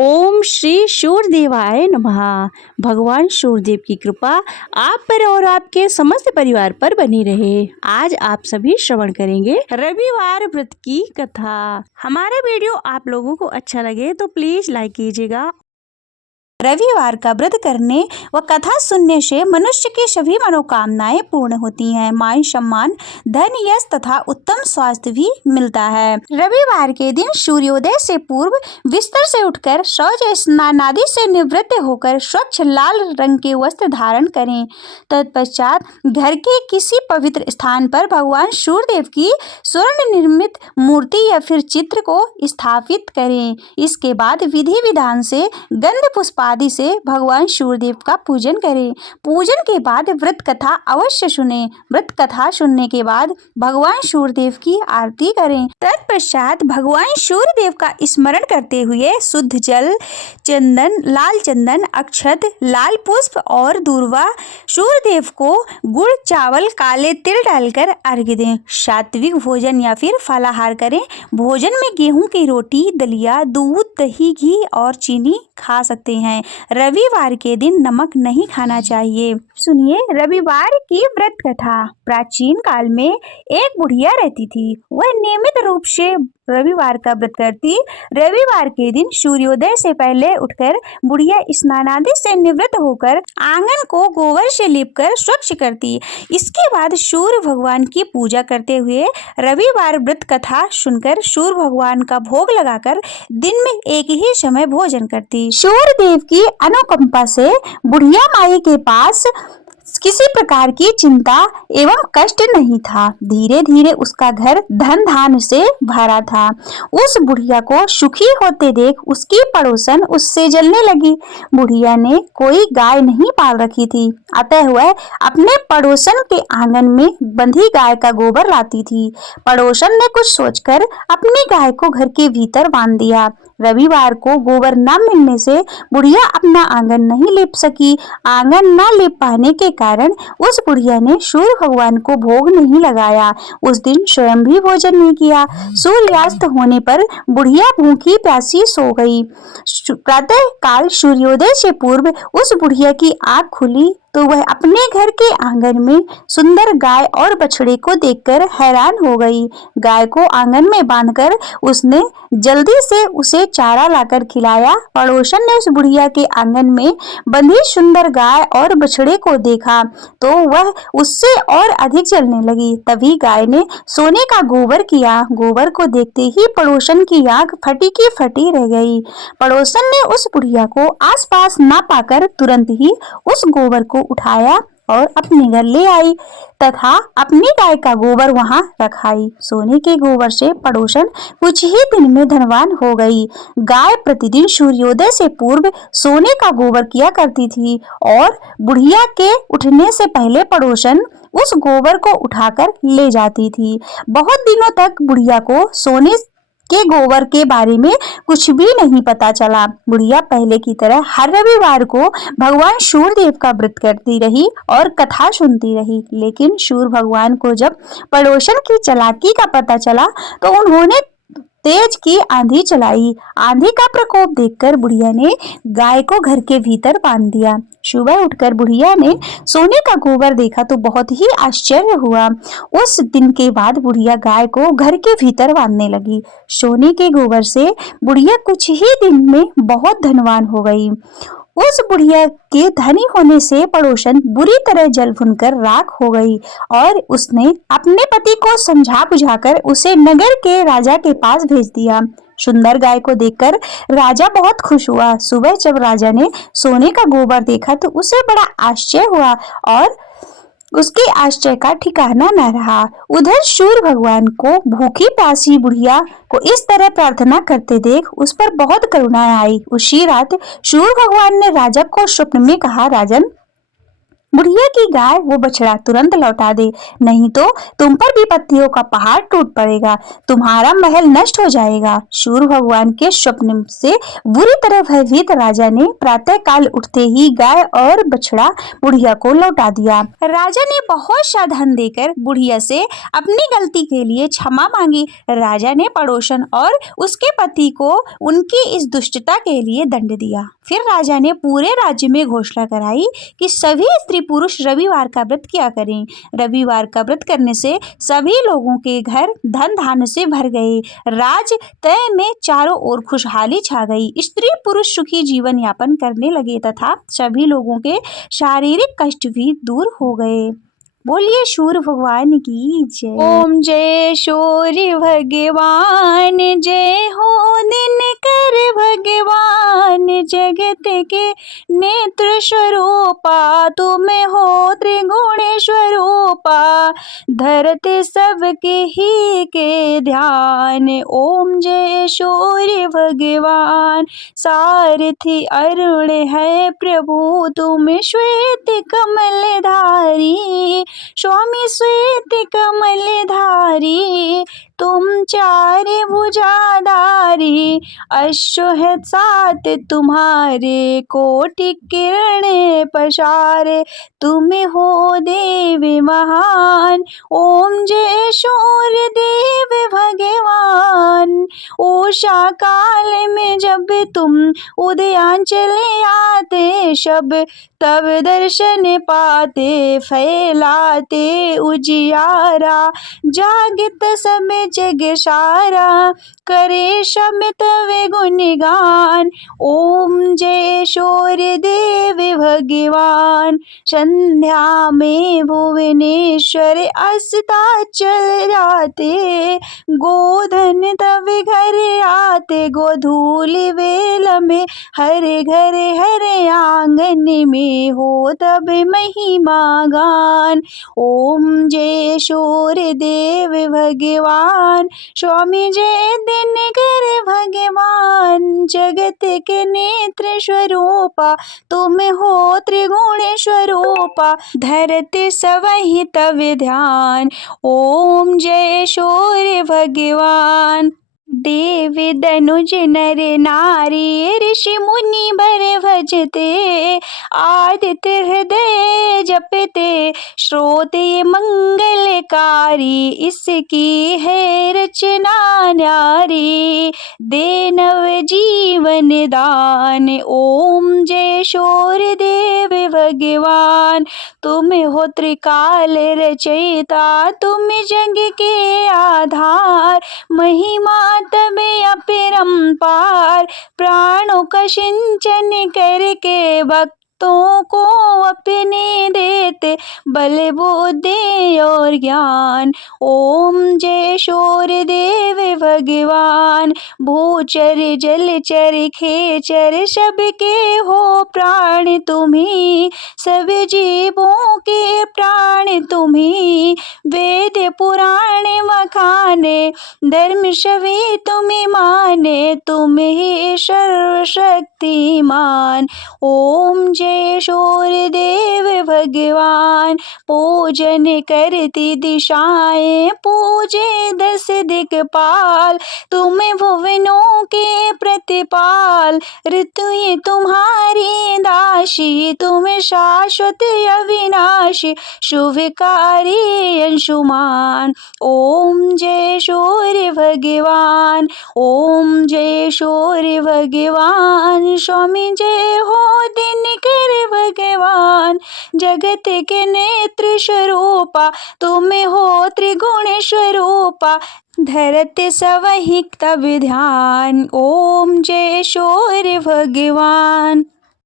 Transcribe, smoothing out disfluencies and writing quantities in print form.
ओम श्री सूर्यदेवाय नमः। भगवान सूर्यदेव की कृपा आप पर और आपके समस्त परिवार पर बनी रहे। आज आप सभी श्रवण करेंगे रविवार व्रत की कथा। हमारा वीडियो आप लोगों को अच्छा लगे तो प्लीज लाइक कीजिएगा। रविवार का व्रत करने व कथा सुनने से मनुष्य की सभी मनोकामनाएं पूर्ण होती हैं। मान सम्मान, धन, यश तथा उत्तम स्वास्थ्य भी मिलता है। रविवार के दिन सूर्योदय से पूर्व बिस्तर से उठकर शौच स्नान आदि से निवृत्त होकर स्वच्छ लाल रंग के वस्त्र धारण करें। तत्पश्चात घर के किसी पवित्र स्थान पर भगवान सूर्यदेव की स्वर्ण निर्मित मूर्ति या फिर चित्र को स्थापित करें। इसके बाद विधि विधान से गंध पुष्प आदि से भगवान सूर्यदेव का पूजन करें। पूजन के बाद व्रत कथा अवश्य सुने। व्रत कथा सुनने के बाद भगवान सूर्यदेव की आरती करें। तत्पश्चात भगवान सूर्यदेव का स्मरण करते हुए शुद्ध जल, चंदन, लाल चंदन, अक्षत, लाल पुष्प और दूर्वा सूर्यदेव को गुड़, चावल, काले तिल डालकर अर्घ्य दें। सात्विक भोजन या फिर फलाहार करें। भोजन में गेहूं की रोटी, दलिया, दूध, दही, घी और चीनी खा सकते हैं। रविवार के दिन नमक नहीं खाना चाहिए। सुनिए रविवार की व्रत कथा। प्राचीन काल में एक बुढ़िया रहती थी। वह नियमित रूप से रविवार का व्रत करती। रविवार के दिन सूर्योदय से पहले उठकर बुढ़िया स्नान आदि से निवृत्त होकर आंगन को गोबर से लीपकर स्वच्छ करती। इसके बाद सूर्य भगवान की पूजा करते हुए रविवार व्रत कथा सुनकर सूर्य भगवान का भोग लगाकर दिन में एक ही समय भोजन करती। सूर्यदेव की अनुकंपा से बुढ़िया माई के पास किसी प्रकार की चिंता एवं कष्ट नहीं था। धीरे धीरे उसका घर धन धान से भरा था। उस बुढ़िया को सुखी होते देख उसकी पड़ोसन उससे जलने लगी। बुढ़िया ने कोई गाय नहीं पाल रखी थी, अतः वह अपने पड़ोसन के आंगन में बंधी गाय का गोबर लाती थी। पड़ोसन ने कुछ सोचकर अपनी गाय को घर के भीतर बांध दिया। रविवार को गोबर न मिलने से बुढ़िया अपना आंगन नहीं लीप सकी। आंगन न लीप पाने के कारण उस बुढ़िया ने सूर्य भगवान को भोग नहीं लगाया। उस दिन स्वयं भी भोजन नहीं किया। सूर्यास्त होने पर बुढ़िया भूखी प्यासी सो गई। प्रातः काल सूर्योदय से पूर्व उस बुढ़िया की आंख खुली तो वह अपने घर के आंगन में सुंदर गाय और बछड़े को देखकर हैरान हो गई। गाय को आंगन में बांधकर उसने जल्दी से उसे चारा लाकर खिलाया। पड़ोसन ने उस बुढ़िया के आंगन में बंधी सुंदर गाय और बछड़े को देखा तो वह उससे और अधिक जलने लगी। तभी गाय ने सोने का गोबर किया। गोबर को देखते ही पड़ोसन की आंख फटी की फटी रह गई। पड़ोसन ने उस बुढ़िया को आसपास न पाकर तुरंत ही उस गोबर को उठाया और अपने घर ले आई तथा अपनी गाय का गोबर वहां रखाई। सोने के गोबर से पड़ोसन कुछ ही दिन में धनवान हो गई। गाय प्रतिदिन सूर्योदय से पूर्व सोने का गोबर किया करती थी और बुढ़िया के उठने से पहले पड़ोसन उस गोबर को उठाकर ले जाती थी। बहुत दिनों तक बुढ़िया को सोने के गोबर के बारे में कुछ भी नहीं पता चला। बुढ़िया पहले की तरह हर रविवार को भगवान सूर्यदेव का व्रत करती रही और कथा सुनती रही। लेकिन सूर्य भगवान को जब पड़ोसन की चालाकी का पता चला तो उन्होंने तेज की आंधी चलाई। आंधी का प्रकोप देखकर बुढ़िया ने गाय को घर के भीतर बांध दिया। सुबह उठकर बुढ़िया ने सोने का गोबर देखा तो बहुत ही आश्चर्य हुआ। उस दिन के बाद बुढ़िया गाय को घर के भीतर बांधने लगी। सोने के गोबर से बुढ़िया कुछ ही दिन में बहुत धनवान हो गई। उस बुढ़िया के धनी होने से पड़ोसन बुरी तरह जल भुनकर राख हो गई और उसने अपने पति को समझा बुझाकर उसे नगर के राजा के पास भेज दिया। सुंदर गाय को देखकर राजा बहुत खुश हुआ। सुबह जब राजा ने सोने का गोबर देखा तो उसे बड़ा आश्चर्य हुआ और उसके आश्चर्य का ठिकाना न रहा। उधर सूर्य भगवान को भूखी प्यासी बुढ़िया को इस तरह प्रार्थना करते देख उस पर बहुत करुणा आई। उसी रात सूर्य भगवान ने राजा को स्वप्न में कहा, राजन, बुढ़िया की गाय वो बछड़ा तुरंत लौटा दे, नहीं तो तुम पर विपत्तियों का पहाड़ टूट पड़ेगा, तुम्हारा महल नष्ट हो जाएगा। सूर्य भगवान के स्वप्न से बुरी तरह भयभीत राजा ने प्रातः काल उठते ही गाय और बछड़ा बुढ़िया को लौटा दिया। राजा ने बहुत सा धन देकर बुढ़िया से अपनी गलती के लिए क्षमा मांगी। राजा ने पड़ोसन और उसके पति को उनकी इस दुष्टता के लिए दंड दिया। फिर राजा ने पूरे राज्य में घोषणा कराई कि सभी स्त्री पुरुष रविवार का व्रत किया करें। रविवार का व्रत करने से सभी लोगों के घर धन धान्य से भर गए। राज तय में चारों ओर खुशहाली छा गई। स्त्री पुरुष सुखी जीवन यापन करने लगे तथा सभी लोगों के शारीरिक कष्ट भी दूर हो गए। बोलिए सूर्य भगवान की जय। ओम जय सूर्य भगवान जय हो, दिनकर भगवान जगत के नेत्र स्वरूपा, तुम हो त्रिगुण स्वरूपा, धरते सबके ही के ध्यान। ओम जय सूर्य भगवान। सारथी अरुण है प्रभु तुम श्वेत कमल धारी, स्वामी श्वेत कमल धारी, तुम चार भुजाधारी, अश्व है सात तुम्हारे, कोटि किरण पसारे, तुम हो देव महान। ओम जय सूर्य देव भगवान। उषा काल में जब तुम उदयांचल आते, शब तब दर्शन पाते, फैलाते उजियारा, जागत सब जग सारा, करे शमित वे गुणगान। ओम जय सूर्य देव भगवान। संध्या में भुवनेश्वर अस्ताचल जाते, गोधन तब घर आते, गोधूल वेल में हर घर हर आंगन में हो तब महिमा गान। ओम जय सूर्य देव भगवान। स्वामी जय दिनकर भगवान, जगत के नेत्र स्वरूपा, तुम हो त्रिगुण स्वरूपा, धरते सबहि तव ध्यान। ओम जय सूर्य भगवान। देव दनुज नर नारी, ऋषि मुनि बर भजते, आदित्य हृदय जपते, श्रोते मंगलकारी, इसकी है रचना न्यारी, दे नव जीवन दान। ओम जय सूर्य देव भगवान। तुम हो त्रिकाल रचयिता, तुम जग के आधार, महिमा तब अपरंपार, प्राणों का सिंचन करके भक्तों को अपने देते, बल बुद्धि और ज्ञान। ओम जय सूर्य देव भगवान। भूचर जलचर खेचर सबके हो प्राण तुम्ही, सब जीवों के प्राण तुम्ही, वेद पुराण मखाने, धर्म सभी तुम्हें माने, तुम ही सर्वशक्तिमान। ओम जय सूर्य देव भगवान। पूजन करती दिशाएं, पूजे दस दिक्पाल, तुम भुवनों के प्रतिपाल, ऋतु ये तुम्हारी दासी, तुम शाश्वत अविनाशी, शुभकारी अंशुमान। ओम जय सूर्य भगवान। ओम जय सूर्य भगवान। स्वामी जय हो दिनकर भगवान, जगत के नेत्र स्वरूपा, तुम हो त्रिगुण स्वरूपा, धरते सबहि तव ध्यान। ओम जय सूर्य भगवान।